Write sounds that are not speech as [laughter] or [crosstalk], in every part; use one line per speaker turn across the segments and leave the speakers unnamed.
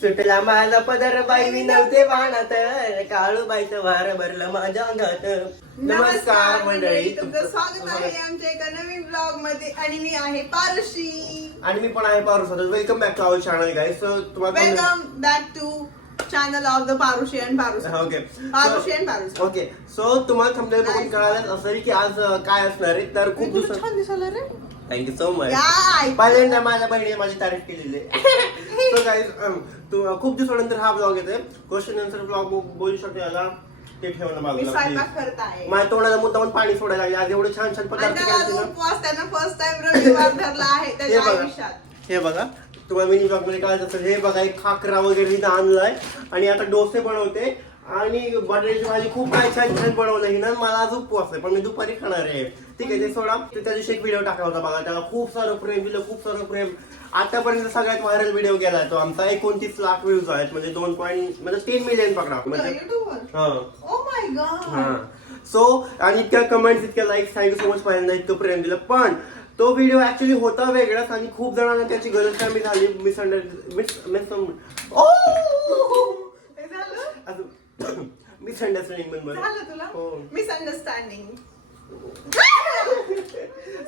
सुटला माझा पदर बाई मी नव्हते पाहणात काळूबाईचं वार भरलं माझ्या अंगात.
नमस्कार मंडळी तुमचं स्वागत आहे आमच्या एका नवीन ब्लॉगमध्ये आणि मी आहे पारुशी
आणि मी पण आहे Parus welcome back to our channel guys तुम्हाला
welcome back to channel of the Parushi and Parushi
okay
Parushi and Parushi
okay so तुम्हाला थंबनेल बघून कळालं असं की आज काय असणार आहे. तर खूप
छान दिसायला रे.
थँक्यू सो मच
काय?
पहिल्यांदा माझ्या बहिणीने माझी तारीफ केलेली. आहे [laughs] so guys, um, तू खूप दिवसानंतर हा ब्लॉग येतोय. क्वेश्चन आन्सर ब्लॉग बोलू शकतो याला. ते ठेवणं
मी
बाजूला
स्वयंपाक
please.
करत आहे
माझ्या तोंडाला मुद्दामून पाणी सोडायला लागले. आज एवढे छान छान
आणि
पदार्थ
त्याला
केले
जो
ना.
उपवास त्यांना फर्स्ट टाइम रविवार धरला आहे
हे
त्याच्या
बघा.
आयुष्यात.
हे बघा. तुम्हाला मिनी ब्लॉगमध्ये कळायचं असेल. हे बघा एक खाकरा वगैरे इथं आणलाय. आणि आता डोसे बनवते आणि बटाट्याची भाजी खूप काय छान छान बनवलं ना मला आज उपवास आहे पण मी दुपारी खाणार आहे. ठीक आहे ते सोडा. ते त्या दिवशी एक व्हिडिओ टाकला होता बघा. त्याला खूप सारं प्रेम दिलं खूप सारं प्रेम. आतापर्यंत सगळ्यात व्हायरल व्हिडिओ गेला तो. आमचा एकोणतीस लाख व्ह्यूज आहेत. म्हणजे दोन पॉईंट म्हणजे तीन मिलियन पकडा. म्हणजे हा.
ओ
सो आणि इतक्या कमेंट्स इतक्या लाईक्स थँक्यू सो मच पहिल्यांदा इतकं प्रेम दिलं. पण तो व्हिडिओ ऍक्च्युली होता वेगळाच आणि खूप जणांना त्याची गलतफहमी झाली. मिसअंडर मिस मिस [coughs] मिसअंडरस्टँडिंग पण बरं.
झालं तुला?
हो.
मिसअंडरस्टँडिंग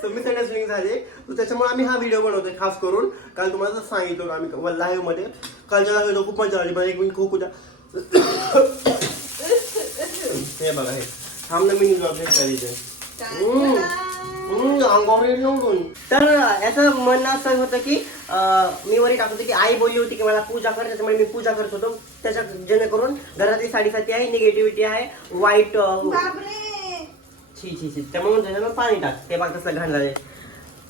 सो मिसअंडरस्टँडिंग झाली. तर त्याच्यामुळे आम्ही हा व्हिडिओ बनवतोय खास करून. काल तुम्हाला जसं सांगितलं होतं आम्ही लाईव्हमध्ये. कालच्या लाईव्ह खूप मजा आली. पण एक मिनिट खूप उद्या [coughs] हे बघा हे. थांब ना मिनी ब्लॉग करायचे अंगावर येईल नव्हतं. तर याचं म्हणणं असं होतं की मी वरी टाकत होतो की आई बोलली होती की मला पूजा कर त्याच्यामुळे मी पूजा करत होतो. त्याच्या जेणेकरून घरातली साडेसाती आहे निगेटिव्हिटी आहे वाईट
बापरे!
छी छी छी. त्यामुळे पाणी टाक. ते बाग कसं घालणार आहे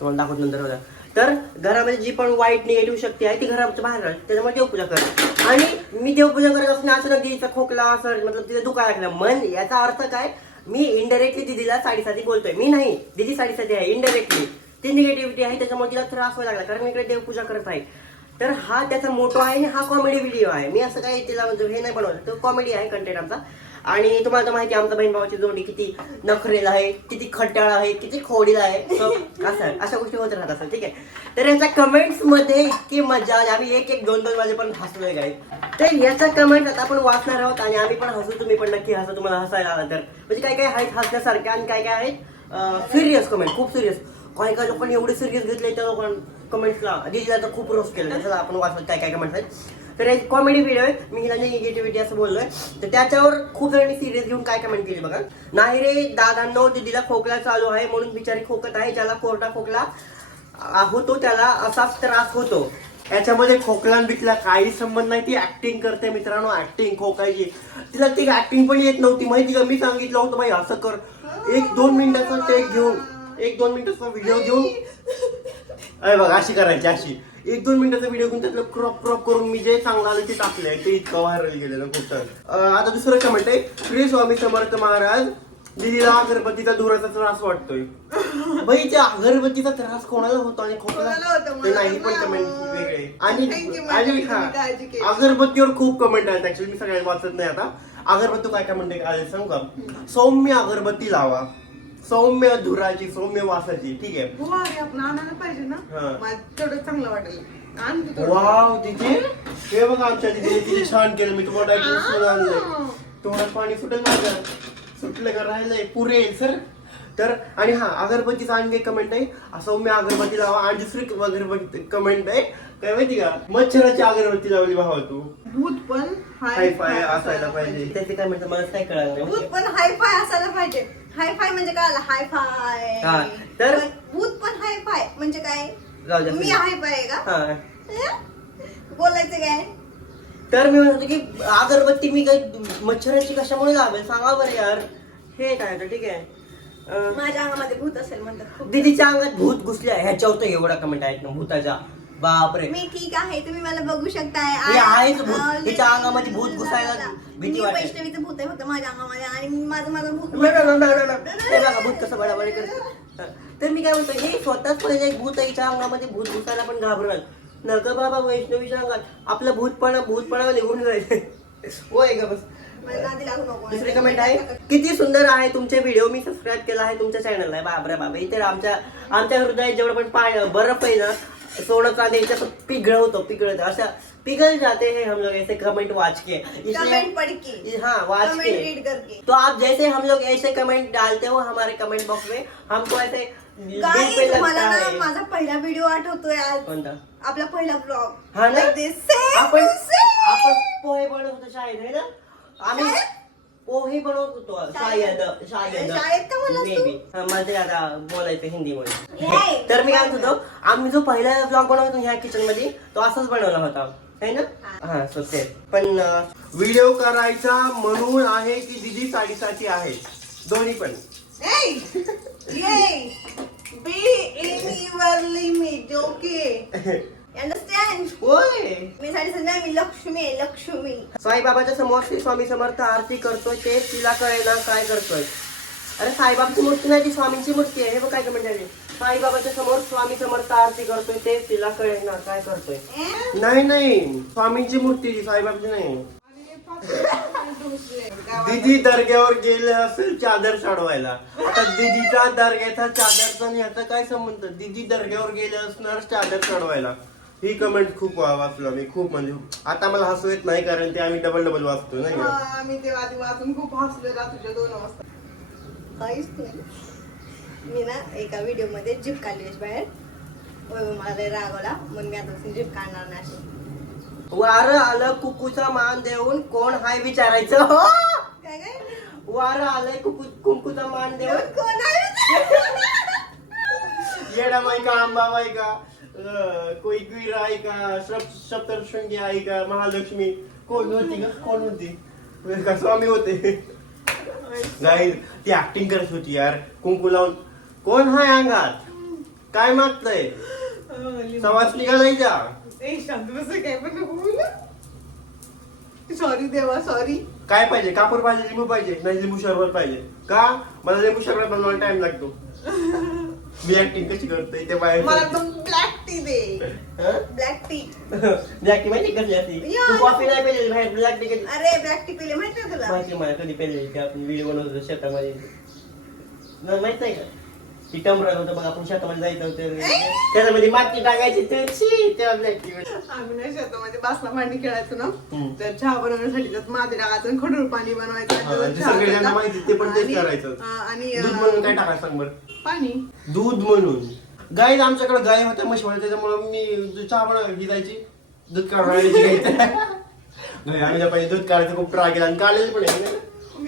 तुम्हाला दाखवत नंतर होता तर घरामध्ये जी पण वाईट निगेटिव्ह शक्ती आहे ती घराच्या बाहेर राहते त्याच्यामुळे देवपूजा कर आणि मी देवपूजा करत असताना अचानक तिचा खोकला असं मतलब तिला दुखायला लागलं. मन याचा अर्थ काय? मी इनडायरेक्टली दिदीला साडेसाती बोलतोय. मी नाही. दिदी साडेसाती आहे इनडायरेक्टली ती निगेटिव्हिटी आहे त्याच्यामुळे तिला त्रास व्हायला लागला. कारण मी इकडे देवपूजा करत आहे. तर हा त्याचा मोठो आहे आणि हा कॉमेडी व्हिडिओ आहे. मी असं काही तिला म्हणजे हे नाही बनवलं तो कॉमेडी आहे कंटेंट आमचा. आणि तुम्हाला तर माहिती आहे आमचा बहीण भावाची जोडी किती नखरेल आहे किती खट्टाळ आहे किती खोडीला आहे. असं अशा गोष्टी होत राहत असेल ठीक आहे. तर याच्या कमेंट्समध्ये इतकी मजा आली. आम्ही एक एक दोन दोन वाजेपर्यंत हसलोय काय तर याचा कमेंट आता आपण वाचणार आहोत आणि आम्ही पण हसू तुम्ही पण नक्की हसा तुम्हाला हसायला आला तर. म्हणजे काय काय आहेत हसण्यासारख्या आणि काय काय आहेत? सिरियस कमेंट खूप सिरियस काही काही लोकांनी एवढे सिरियस घेतले त्या लोकांना कमेंट्सला दिदीला तर खूप रोस केलं. त्याचा आपण वाचत काय काय कमेंट्स आहेत? तर एक कॉमेडी व्हिडिओ आहे. मी हिला निगेटिव्हिटी असं बोललोय. तर त्याच्यावर खूप जणांनी सिरियस घेऊन काय कमेंट केली बघा. नाही रे दादांनो दिदीला खोकला चालू आहे म्हणून बिचारी खोकत आहे ज्याला कोरडा खोकला होतो त्याला असाच त्रास होतो. याच्यामध्ये खोकला बिकला काही संबंध नाही. ती ऍक्टिंग करते मित्रांनो ऍक्टिंग खोकायची. तिला ती ऍक्टिंग पण येत नव्हती. माहिती का? मी सांगितलं होतं बाई असं कर. एक दोन मिनिटाचा टेक घेऊन एक दोन मिनिटाचा व्हिडिओ घेऊन. [laughs] अरे बघा अशी करायची अशी. एक दोन मिनिटाचा व्हिडिओ घेऊन त्यातलं क्रॉप क्रॉप करून मी जे चांगलं आलं ते टाकलंय ते इतकं व्हायरल गेलेलं खूप छान. आता दुसरं कमेंट आहे श्री स्वामी समर्थ महाराज दिदीला अगरबत्तीचा धुराचा त्रास वाटतोय. बाई त्या अगरबत्तीचा त्रास कोणाला होतो आणि
कोणाला?
ते नाही पण कमेंट. वेगळे आणि आणि हा. अगरबत्तीवर खूप कमेंट आहेत ऍक्च्युली मी सगळ्यात वाचत नाही आता. अगरबत्ती काय काय म्हणते सांगू का? सौम्य अगरबत्ती लावा. सौम्य धुराची सौम्य वासाची ठीक आहे.
हो अरे आपण आणायला पाहिजे ना.
हा.
मला तेवढं चांगलं वाटेल. आण तू थोडं.
वाव तिथे हे बघा आमच्या तिथे किती छान केलं. मी तुम्हाला आणलंय. तोंडात पाणी सुटेल माझं सुटलं का राहिलंय पुरेल सर. तर आणि हा अगरबत्तीचा आणखी कमेंट आहे. असं मी अगरबत्ती लावा. आणि दुसरी अगरबत्ती कमेंट आहे. काय माहिती का? मच्छराची अगरबत्ती लावली भावा तू.
भूत पण
हाय फाय असायला पाहिजे. त्याचे काय म्हणतं मला काय कळालं?
भूत पण हाय फाय असायला पाहिजे. हाय फाय म्हणजे काय आलं? हाय फाय
तर-
पण भूत पण हाय फाय म्हणजे काय?
जाऊ द्या.
मी हाय फाय आहे का?
हा.
हं? बोलायचं काय?
तर मी म्हणत होतो की अगरबत्ती मी काही मच्छराची कशामुळे लावेल? सांगा बरं यार. हे काय होतं ठीक आहे. अं,
माझ्या अंगामध्ये भूत असेल म्हणतात खूप.
दीदीच्या अंगात भूत घुसले ह्याच्यावर तर एवढा कमेंट आहेत ना भूताच्या. बापरे.
मी ठीक आहे तुम्ही मला बघू शकताय.
हे आहेच भूत. हिच्या अंगामध्ये भूत घुसायला भीती
मी
वाटते.
वैष्णवीचं भूत आहे फक्त माझ्या अंगामध्ये आणि मी- माझं माझं भूत
नाही, नाही, नाही, नाही, नाही. बघा, भूत कसं बडाबडी करत. तर मी काय म्हणतो हे स्वतःच एक भूत आहे, हिच्या अंगामध्ये भूत घुसायला पण घाबरत नक बाबा वैष्णवीच्या अंगात. आपलं भूतपणा भूतपणा निघून जायचं होय का बस.
मला नादी लागू नको.
दुसरी कमेंट आहे किती सुंदर आहे तुमचे व्हिडिओ मी सबस्क्राईब केला आहे तुमच्या चॅनलला बाबरा बाबा इथे आमच्या आमच्या हृदयात जेवढं पण पाय बर्फ आहे ना सोनं चांदी याच्यात पिघळवतो पिघळतो अशा पिघल जाते हैं हम लोग ऐसे कमेंट वाच के
कमेंट पढ़ के
हाँ वाच के
रीड करके.
तो आप जैसे हम लोग ऐसे कमेंट डालते हो हमारे कमेंट बॉक्स में हमको ऐसे
मला ना
है।
माझा पहिला व्हिडिओ आठवतोय आज.
कोणता?
आपला पहिला ब्लॉग
हा ना? आपण
आपण
पोहे बनवत होतो शाळेत है ना? आम्ही? पोहे बनवत होतो शाळेत शाळेत
शाळेत का म्हणलास तू?
Maybe. हा, मला ते आता बोलायचं हिंदीमध्ये! तर मी काय म्हणत होतो आम्ही जो पहिला ब्लॉग बनवत ह्या किचनमध्ये तो असाच बनवला होता है ना हा सो ते पण व्हिडिओ करायचा म्हणून आहे की दिदी साडीसाठी आहे दोन्ही पण
Hey! Yay! Be in your limit, okay? [laughs] Understand?
होय.
मी साठी संध्या मी लक्ष्मी आहे लक्ष्मी.
साईबाबाच्या समोर श्री स्वामी समर्थ आरती करतोय ते तिला कळेना काय करतोय. अरे साईबाबाची मूर्ती नाही ती स्वामींची मूर्ती आहे. हे बघ काय कमेंट आली. साईबाबाच्या समोर स्वामी समर्थ आरती करतोय ते तिला कळेना काय करतोय? नाही नाही. स्वामींची मूर्ती ती साईबाबाची नाही. दिदी दर्ग्यावर गेले असेल चादर चढवायला आता दिदीचा दर्ग्याचा चादरचा आणि ह्याचा काय संबंध? दिदी दर्ग्यावर गेले असणार चादर चढवायला ही कमेंट खूप वा- वाचलं मी खूप म्हणजे आता मला हसू येत नाही कारण ते आम्ही डबल डबल वाचतो नाही का?
हा, मी ते आधी वाचून खूप हसले रात्रीच्या दोन वाजता. काहीच नाही. मी ना एका व्हिडिओमध्ये जीप काढली आहे बाहेर. वैभव मला लय रागवला म्हणून मी आता जीप काढणार नाही अशी.
वारं आलं कुकूचा मान देऊन कोण हाय विचारायचं? हो!
काय काय?
वारं आलंय कुकू कुंकूचा मान देऊन.
कोण आहे?
येडा माई का अंबाबाई का अं, कोई वीर आहे का सप- सप्तशृंगी आहे का महालक्ष्मी. कोण होती का कोण होती? का स्वामी होते? नाही ती ऍक्टिंग करत होती यार. कुंकू लावून. कोण हाय अंगात? काय मागतय?
पण नको बोलू. सॉरी देवा सॉरी
काय पाहिजे? कापूर पाहिजे लिंबू पाहिजे? नाही लिंबू शरबत पाहिजे. का? मला लिंबू शरबत बनवायला टाइम लागतो. मी ऍक्टिंग कशी करतोय ते बाहेर
मला एकदम ब्लॅक टी दे.
हं?
ब्लॅक टी
ब्लॅक टी माहिती कसली असती
या.
तू कॉफी नाही पेली बाहेर ब्लॅक टी कधी
अरे ब्लॅक टी पिले माहिती आहे तुला?
माहिती मला कधी पेली ते आपण व्हिडिओ बनवत होतो शेतामध्ये. न, माहीत नाही का? ती टमरत होतं बघ आपण शेतामध्ये जायचं होतं. त्याच्यामध्ये माती टाकायची ते छी, तेव्हा
आम्ही ना शेतामध्ये बासला पाणी खेळायचो ना
हम्म.
तर चहा बनवण्यासाठी त्यात माती टाकायचं आणि खडूळ पाणी बनवायचं आणि
हा,
त्याच्यात
ते
चहा
सगळ्यांना
करायचा.
माहिती, ते पण तेच
आणि-
करायचं.
हा, आणि
दूध म्हणून काय टाकायचं सांग बरं?
पाणी.
दूध म्हणून. गाय आमच्याकडे गाय होत्या म्हशीवाल्या त्याच्यामुळे मी चहा बनवायला ही जायची. दूध काढायची आम्ही पहिले दूध काढायचं खूप ट्राय केला. आणि काढलेली पण आहे.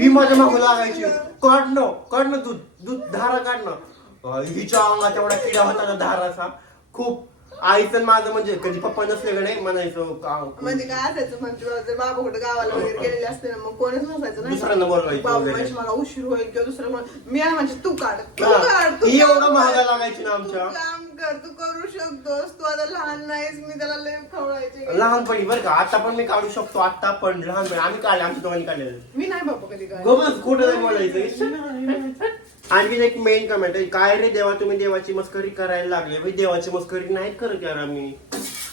ही माझ्या मागं लागायची. काढणं काढणं दूध. दूध धारा काढणं. हिच्या अंगात एवढा किडा होता ना धाराचा खूप आईचं माझं म्हणजे कधी पप्पा नसले का नाही म्हणायचो का-
म्हणजे काय असायचं म्हणजे जर बाबा कुठं गावाला वगैरे गेलेले असते ना मग कोणीच नसायचं नाही
दुसऱ्यांना बोलवायचं
बाबा
वगैरे.
म्हणजे मला उशीर होईल किंवा दुसरं म्हण- मी आहे म्हणजे तू काढ तू
हा.
काढ तू
ही
काम
एवढं
कर.
महागा लागायची ना
तू
आमच्या.
काम कर तू करू शकतोस तू आता लहान नाहीस मी त्याला लय खवळायचे
लहानपणी बरं का आता पण मी काढू शकतो आता पण लहानपणी आम्ही काढले आमच्या दोघांनी काढलेलं
मी नाही बाबा कधी काय
नाही बोलायचं आणखी एक मेन कमेंट आहे. काय रे देवा तुम्ही देवाची मस्करी करायला लागले? भाई देवाची मस्करी नाही करत यार आम्ही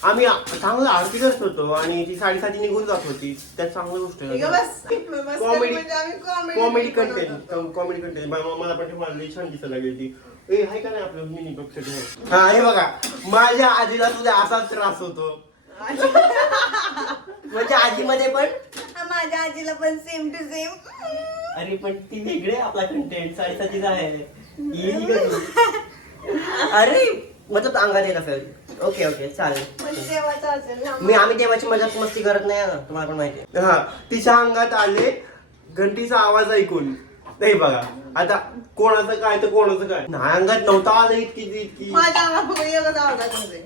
आम्ही चांगलं आरती करत होतो आणि ती साडेसाती निघून जात होती. त्यात चांगली गोष्ट comedy comedy. Content comedy content मला पण मला छान दिसायला लागली ती ए हाय का नाही आपलं मिनी बॉक्स हा हे बघा. माझ्या आजीला सुद्धा असाच त्रास होतो. म्हणजे आजीमध्ये पण?
माझ्या आजीला पण सेम टू सेम
अरे पण ती वेगळे आपला कंटेंट साडेसातीचा आहे. येईल का तू? अरे मतलब अंगात येत असेल ओके ओके चालेल.
म्हणजे देवाचं असेल ना
मी आम्ही देवाची मजाक मस्ती करत नाही ना तुम्हाला पण माहिती आहे. हा तिच्या अंगात आले घंटीचा आवाज ऐकून. नाही बघा आता कोणाचं काय तर कोणाचं काय? नाही अंगात नव्हता आलं इतकी ती इतकी.
माझ्या अंगात फक्त एकच आवाज आहे म्हणजे.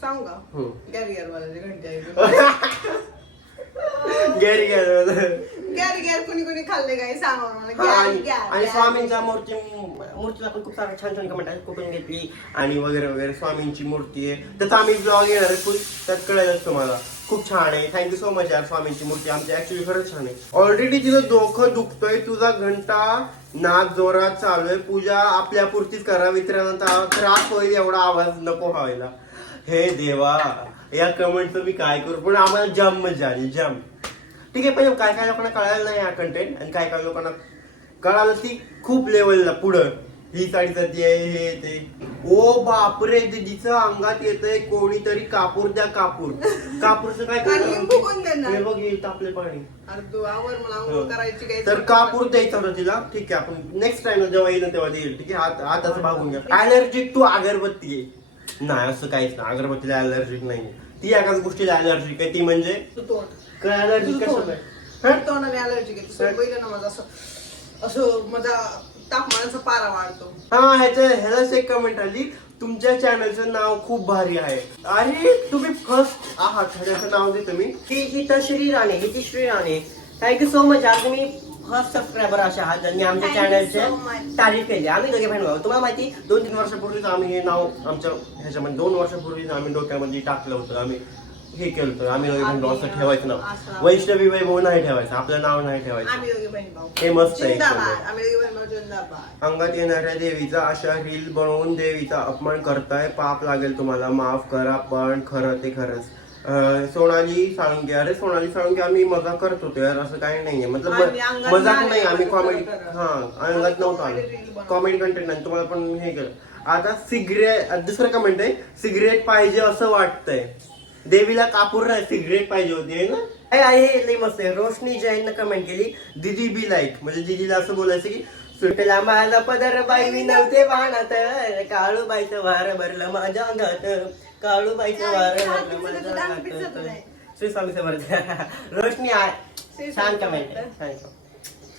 सांगू का
हम्म.
गॅर घंटी आहे. [laughs]
गॅरी गॅर
गॅर गॅर कुणी कुणी खाल्ले काय? सांगा मला. गॅर
आणि
गॅर
आणि
गॅर.
स्वामींच्या मूर्ती मूर्तीला पण खूप सारे छान छान कमेंट आहेत कुठून घेतली आणि वगैरे वगैरे स्वामींची मूर्ती आहे. त्याचा आम्ही ब्लॉग येणार आहे फुल त्यात कळेलच तुम्हाला. खूप छान आहे. थँक्यू सो मच यार स्वामींची मूर्ती. आमची ऍक्च्युली खरंच छान आहे. ऑलरेडी तिथं डोकं दुखतोय तुझा घंटा नाक जोरात चालू आहे. पूजा आपल्या पुरतीच करा मित्रांना त्रास होईल एवढा आवाज नको व्हायला. हे देवा या कमेंटचं मी काय करू? पण आम्हाला जम मजा आली जम. ठीक आहे पण काय काय लोकांना कळायला नाही हा कंटेंट आणि काय काय लोकांना कळालं ती खूप लेवलला पुढं. ही साडी जाती आहे हे ते. ओ बापरे दीदीचं अंगात येतंय कोणीतरी कापूर द्या कापूर. कापूरचं काय?
फुकून देणार.
हे बघ हे तापले पाणी.
अरे तू आवर मला
हो.
आंघोळ करायची काय
तर कापूर द्यायचा होता तिला ठीक आहे आपण नेक्स्ट टाइम जेव्हा येईल ना तेव्हा देईल. ठीक आहे आता आताच भागून घ्या. अलर्जिक टू अगरबत्ती आहे. नाही असं काहीच नाही. अगरबत्तीला अलर्जिक नाही ती एकाच गोष्टीला अलर्जिक आहे. ती म्हणजे
तोंड
काय
तोंडाने पहिलं ना माझं असं असं माझा तापमानाचा पारा वाढतो.
हा ह्याच्या ह्यालाच एक कमेंट आली. तुमच्या चॅनलचं नाव खूप भारी आहे. अरे तुम्ही फर्स्ट आहात ह्याचं नाव देतो मी.
ही ही तर श्री राणे. ही ती Shri Rane thank you so much आज तुम्ही फर्स्ट सबस्क्रायबर असे आहात ज्यांनी आमच्या
Thank you
चॅनलचे
much.
तारीफ केली. आम्ही दोघे बहीण भाऊ. तुम्हाला माहिती
दोन तीन वर्षापूर्वीच आम्ही हे नाव आमच्या ह्याच्यामध्ये दोन वर्षापूर्वीच आम्ही डोक्यामध्ये टाकलं होतं. आम्ही हे केलं आम्ही दोघे बहीण भाऊ असं ठेवायचं नाव. वैष्णवी वैभव नाही ठेवायचं. आपलं नाव नाही ठेवायचं.
आम्ही दोघे बहीण भाऊ.
हे मस्त आहे
जिंदाबाद.
एकदम.
आम्ही दोघे बहीण भाऊ जिंदाबाद.
अंगात येणाऱ्या देवीचा अशा रील बनवून देवीचा अपमान करताय. पाप लागेल तुम्हाला. माफ करा पण खरं ते खरंच. अं, सोनाली साळुंके. अरे सोनाली साळुंके आम्ही मजा करत होतो यार. असं काही नाहीये.
आम्ही
मतलब
अंगात
मजाक
नाही
नाही. आम्ही
आले,
कॉमेडी
खरं.
हा अंगात नव्हतो
Comedy
आम्ही
बनवतो.
कॉमेडी कंटेंट नाही. तुम्हाला पण हे केलं. आता सिगरेट दुसरं कमेंट आहे. सिगरेट पाहिजे असं वाटतंय. देवीला कापूर नाही सिगरेट पाहिजे होती ना?
आहे, आहे हे लई मस्त आहे. रोशनी जैन कमेंट केली
दिदी बी लाईक म्हणजे दिदीला असं बोलायचं की
सुटला माझा पदर बाई मी नव्हते पाहण्यात काळूबाईचं वार भरलं माझ्या अंगात. काळूबाईचं वार भरलं माझ्या अंगात. श्री स्वामी समर्थ. [laughs] रोशनी आहे छान कमेंट. छान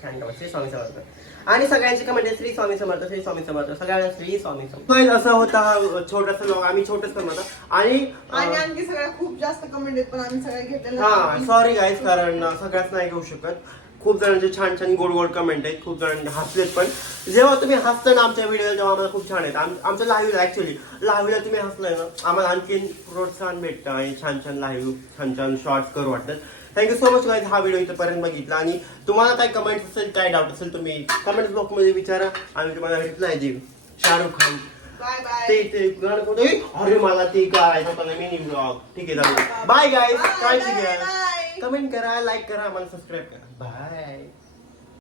छान कमेंट श्री स्वामी समर्थ. आणि सगळ्यांची कमेंट आहे श्री स्वामी समर्थ श्री स्वामी समर्थ. सगळ्यांना श्री स्वामी समर्थ.
असा होता हा छोटासा लॉग आम्ही करणार होता. आणि
आणि आणखी सगळ्या खूप जास्त कमेंट आहेत पण आम्ही सगळ्या घेतलेल्या
हा. सॉरी गाईज कारण सगळ्याच नाही घेऊ शकत. खूप जणांचे छान छान गोड गोड कमेंट आहेत खूप जणांनी हसलेत पण. जेव्हा तुम्ही हसता ना आमच्या व्हिडिओ तेव्हा आम्हाला खूप छान आहेत. आम- आमचं लाईव्ह ऍक्च्युली लाईव्हला तुम्ही हसलाय ना आम्हाला आणखीन प्रोत्साहन भेटतं आणि छान छान लाईव्ह छान छान शॉर्ट्स करू वाटतात. Thank you so much guys हा व्हिडिओ इथपर्यंत बघितला. आणि तुम्हाला काय कमेंट असेल काय डाऊट असेल तुम्ही कमेंट बॉक्समध्ये विचारा. आम्ही तुम्हाला रिप्लाय देऊ शाहरुख खान.
बाय बाय
ते ते अरे मला ते काय होतं मिनी ब्लॉग ठीक आहे चालेल बाय गाईज
bye.
कमेंट करा लाईक करा आम्हाला सबस्क्राईब करा. बाय